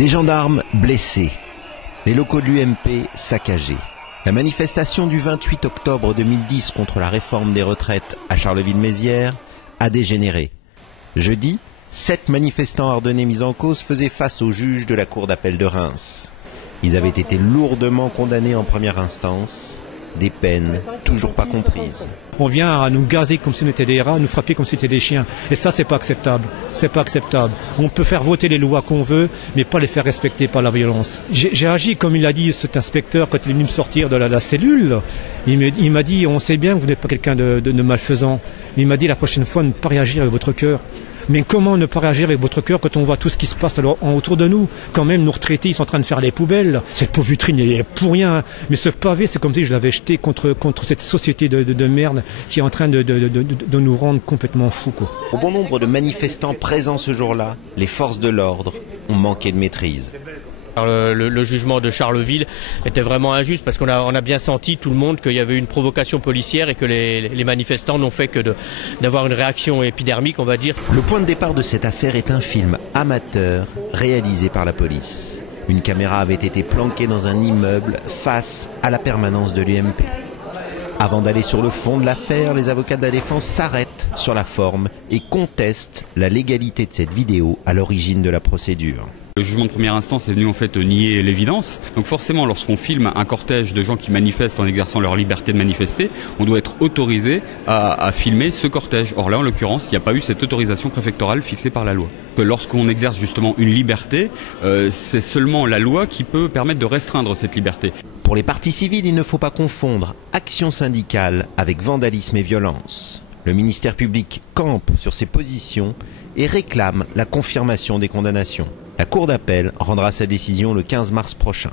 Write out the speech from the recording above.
Des gendarmes blessés, les locaux de l'UMP saccagés. La manifestation du 28 octobre 2010 contre la réforme des retraites à Charleville-Mézières a dégénéré. Jeudi, 7 manifestants ardennais mis en cause faisaient face aux juges de la cour d'appel de Reims. Ils avaient été lourdement condamnés en première instance, des peines toujours pas comprises. On vient à nous gazer comme si on était des rats, nous frapper comme si on était des chiens. Et ça, c'est pas acceptable. C'est pas acceptable. On peut faire voter les lois qu'on veut, mais pas les faire respecter par la violence. J'ai agi comme il a dit cet inspecteur quand il est venu me sortir de la cellule. Il m'a dit, on sait bien que vous n'êtes pas quelqu'un de malfaisant. Il m'a dit la prochaine fois, ne pas réagir avec votre cœur. Mais comment ne pas réagir avec votre cœur quand on voit tout ce qui se passe autour de nous? Quand même, nos retraités, ils sont en train de faire les poubelles. Cette pauvre vitrine, elle est pour rien. Mais ce pavé, c'est comme si je l'avais jeté contre cette société de merde qui est en train de nous rendre complètement fous, quoi. Au bon nombre de manifestants présents ce jour-là, les forces de l'ordre ont manqué de maîtrise. Le jugement de Charleville était vraiment injuste parce qu'on a bien senti tout le monde qu'il y avait une provocation policière et que les manifestants n'ont fait que d'avoir une réaction épidermique, on va dire. Le point de départ de cette affaire est un film amateur réalisé par la police. Une caméra avait été planquée dans un immeuble face à la permanence de l'UMP. Avant d'aller sur le fond de l'affaire, les avocats de la défense s'arrêtent sur la forme et contestent la légalité de cette vidéo à l'origine de la procédure. Le jugement de première instance est venu en fait nier l'évidence. Donc forcément, lorsqu'on filme un cortège de gens qui manifestent en exerçant leur liberté de manifester, on doit être autorisé à filmer ce cortège. Or là, en l'occurrence, il n'y a pas eu cette autorisation préfectorale fixée par la loi. Lorsqu'on exerce justement une liberté, c'est seulement la loi qui peut permettre de restreindre cette liberté. Pour les partis civils, il ne faut pas confondre action syndicale avec vandalisme et violence. Le ministère public campe sur ses positions et réclame la confirmation des condamnations. La Cour d'appel rendra sa décision le 15 mars prochain.